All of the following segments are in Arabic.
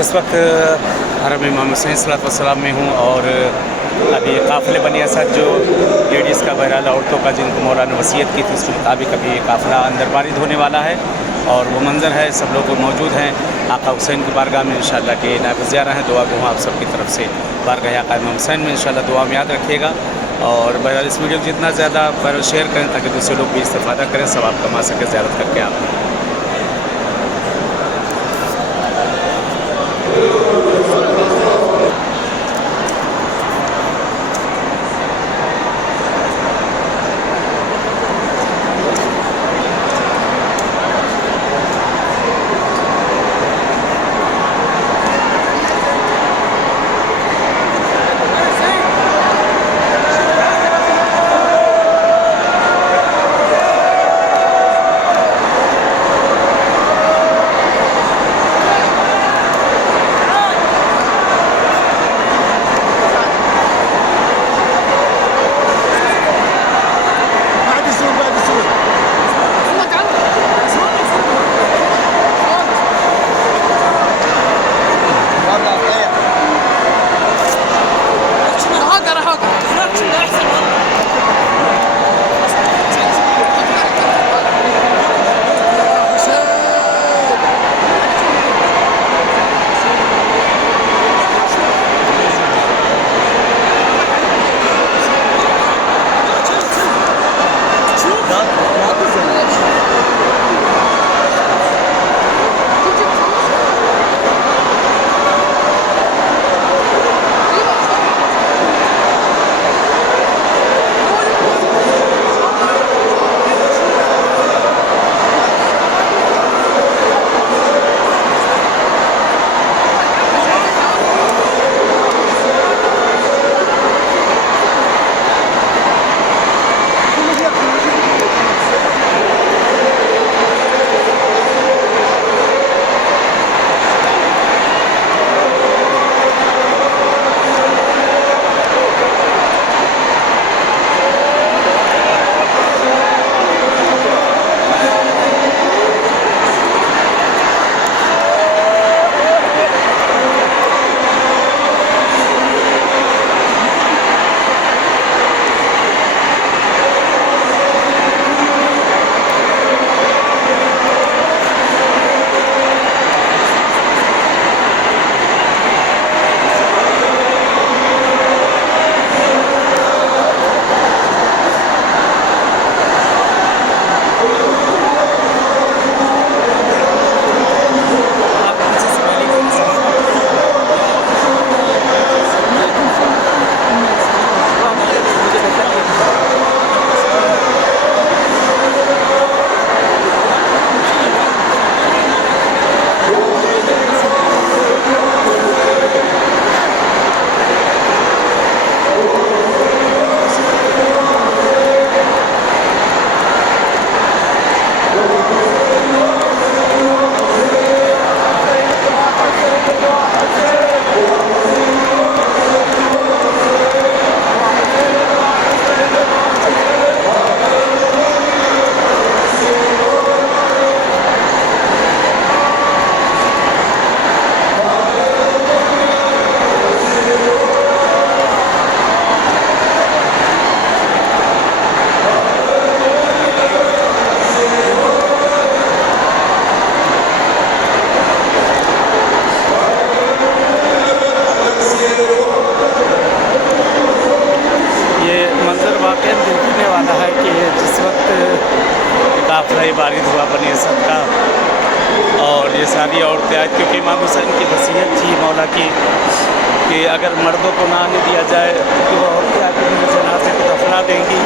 इस वक्त हरम इमाम हुसैन सल्लल्लाहु में हूँ और अभी काफ़िले बनी असद जो लेडीज़ का बहरहाल औरतों का जिनको मौला ने वसीयत की थी उसके मुताबिक अभी काफ़िला अंदर वारिद होने वाला है और वो मंज़र है। सब लोग मौजूद हैं आका हुसैन की बारगाह में इंशाअल्लाह के नायब ज़ियारा हैं। दुआ गो आप सबकी तरफ से बारगाह आका इमाम हुसैन में इंशाअल्लाह दुआ में याद रखिएगा और बहरहाल इस वीडियो को जितना ज़्यादा शेयर करें ताकि दूसरे लोग भी इस्तेफ़ादा करें, सवाब कमा सकें ज़ियारत करके आप। काफ़िला वारिद हुआ बनी असद का और ये सारी औरतें आज, क्योंकि इमाम हुसैन की वसीयत थी मौला की कि अगर मर्दों को ना आने दिया जाए तो वो औरतें आकर मेरे जनाजे को दफना देंगी।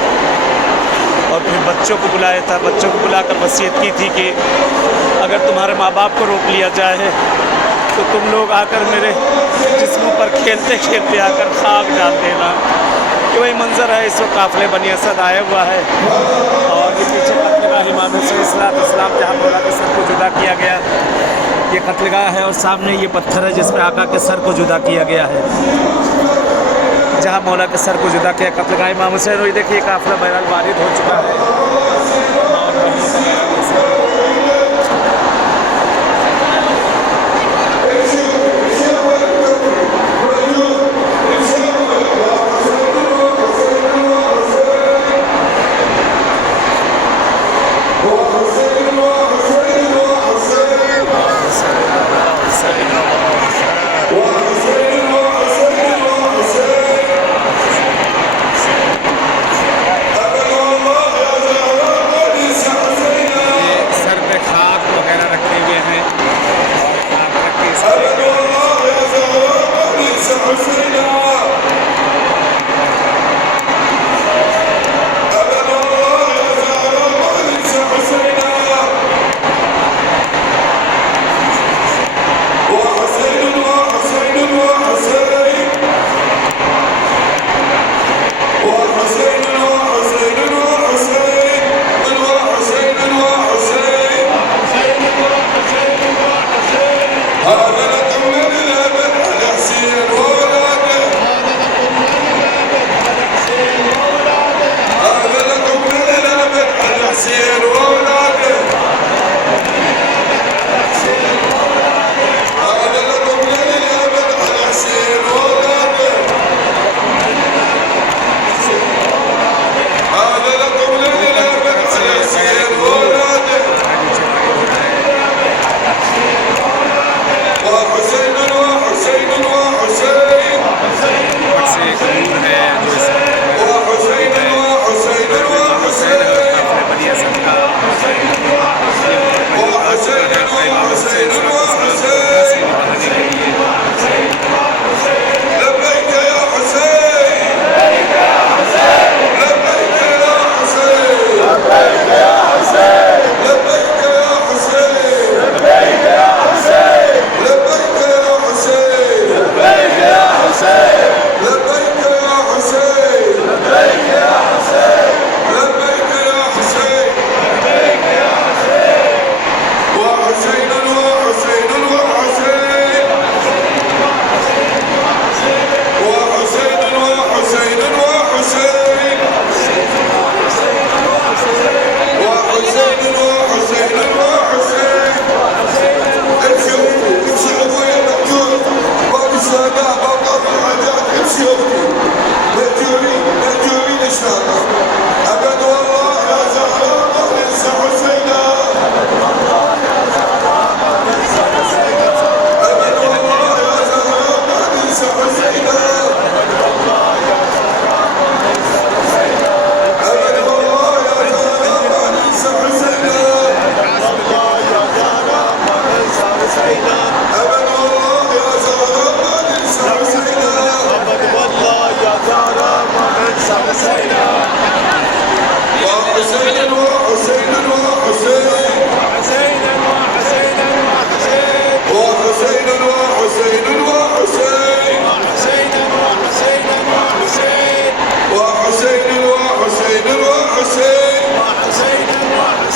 और फिर बच्चों को बुलाया था, बच्चों को बुलाकर वसीयत की थी कि अगर तुम्हारे माँ बाप को रोक लिया जाए तो तुम लोग आकर मेरे जिस्मों पर खेलते खेलते आकर खाक डाल देना। कि वही मंज़र है, इस वक्त काफ़िले बनी असद आया हुआ है और ये पीछे कत्लगाह इमाम हुसैन सल्लल्लाहु जहाँ मौला के सर को जुदा किया गया, ये कत्लगाह है और सामने ये पत्थर है जिस पर आका के सर को जुदा किया गया है, जहाँ मौला के सर को जुदा किया कत्लगाह इमाम हुसैन। और देखिए काफ़िला बहरहाल वारिद हो चुका है।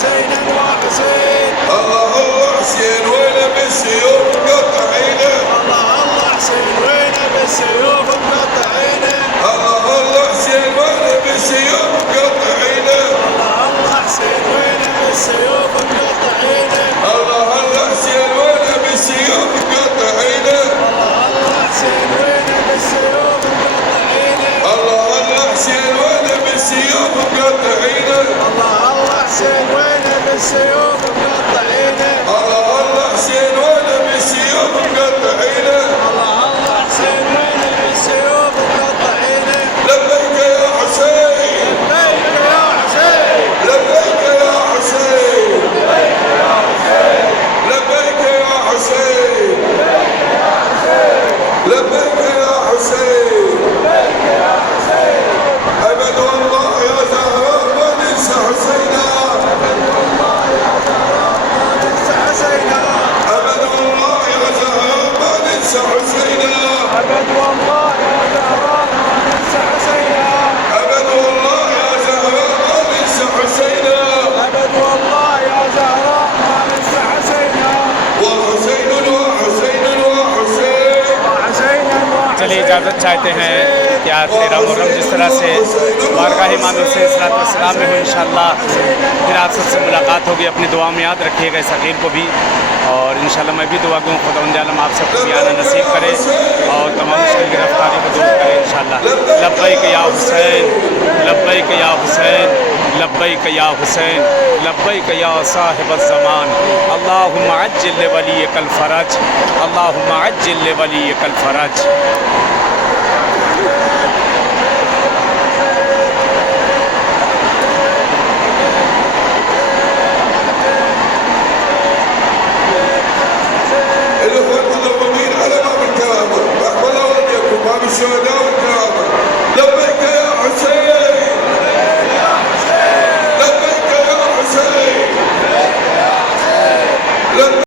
حسينا وحسين. الله الله حسين وينه بالسيوف مقطعينه. الله الله حسين وينه بالسيوف مقطعينه. الله الله حسين وينه بالسيوف مقطعينه. الله الله حسين وينه بالسيوف مقطعينه. الله الله حسين وينه بالسيوف مقطعينه. الله الله حسين وينه بالسيوف مقطعينه. الله الله حسين وينه بالسيوف مقطعينه. الله الله حسين وينه بالسيوف مقطعينه. الله الله حسين وينه بالسيوف مقطعينه. الله الله حسين وينه بالسيوف مقطعينه. لبيك يا حسين. لبيك يا حسين. لبيك يا حسين. لبيك يا حسين. لبيك يا حسين. أبد والله يا زهراء ما ننسى حسينا. أبد والله يا زهراء ما ننسى حسينا. أبد والله يا زهراء ما ننسى حسينا. أبد والله يا زهراء ما ننسى حسينا. أبد والله يا زهراء ما ننسى حسينا. أبد والله يا زهراء ما ننسى حسينا. وحسين وحسين وحسين. وحسينا चलिए इजाज़त चाहते हैं कि आज 13 मुहर्रम जिस तरह से बारगाह इमाम हुसैन सलाम में हो इंशाअल्लाह फिर आप सबसे मुलाकात होगी। अपनी दुआ में याद रखिएगा इस अकीर को भी, और इंशाअल्लाह मैं भी दुआ दूँ खुदावंद आलम आप सबको भी आना नसीब करे और तमाम मुश्किल गिरफ्तारी को दूर करे इंशाअल्लाह। लब्बैक या हुसैन, लब्बैक या हुसैन, लब्बैक या हुसैन, लब्बैक या साहिब ज़मान। अल्लाहुम्मा अज्जिल लिवलियकल फ़रज, अल्लाहुम्मा अज्जिल लिवलियकल फ़रज। الأخوة المنظمين على باب الكرامة، أحفظ الله وليكم باب الشهداء والكرامة. لبيك يا حسين. لبيك يا حسين. لبيك